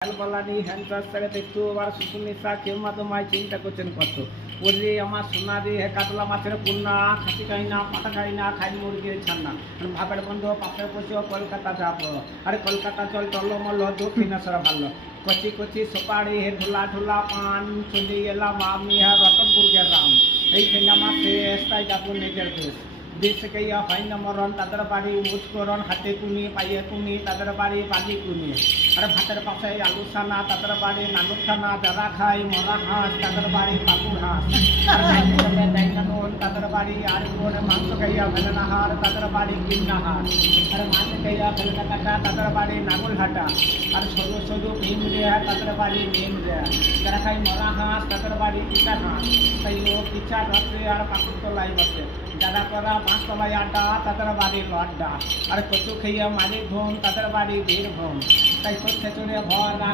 কালবালানি হ্যান্ডসার সাথে দেখতো আর শুশুনিসা কেউ মা তোমায় চিন্তা করছেন কত বললি আমার সোনা রে কাতলা মাছের কন্যা খাসি খাই না পাটা খাই না খাই মুরগির ছান্না ভাবের বন্ধু পাশে বসে কলকাতা যাবো আরে কলকাতা চল টলমল দক্ষিণেশ্বর ভালো কচি কচি সুপারি হে ঢোলা ঢোলা পান চলে গেলাম আমি রতনপুর গেলাম এইখানে আমার শেষ তাই যাবো নিজের দেশ দেশ গিয়া হয় না মরণ তাদের বাড়ি উৎকরণ হাতে কুনি পাইয়ে কুনি তাদের বাড়ি বালি কুনি আর ভাতের পাশে আলু ছানা তাদের বাড়ি নানুর ছানা যারা খায় মরা হাঁস তাদের বাড়ি পাকুর হাঁস নুন তাদের বাড়ি আর মাংস খাইয়া ভেলেনা হার তাদের বাড়ি কিন্না হার আর মাছ খাইয়া ভেলেনা কাটা তাদের বাড়ি নাগুল হাটা আর সরু সরু ভীম রেয়া তাদের বাড়ি ভীম রেয়া যারা খায় মরা হাঁস তাদের বাড়ি ইটা হাঁস তাই লোক ইচ্ছা রাত্রে আর পাকুর তলায় বসে যারা করা মাছ তলায় আড্ডা তাদের বাড়ি আড্ডা আর কচু খাইয়া মালিক ভোম তাদের বাড়ি বীরভূম তাই সত্যি চড়ে ভরা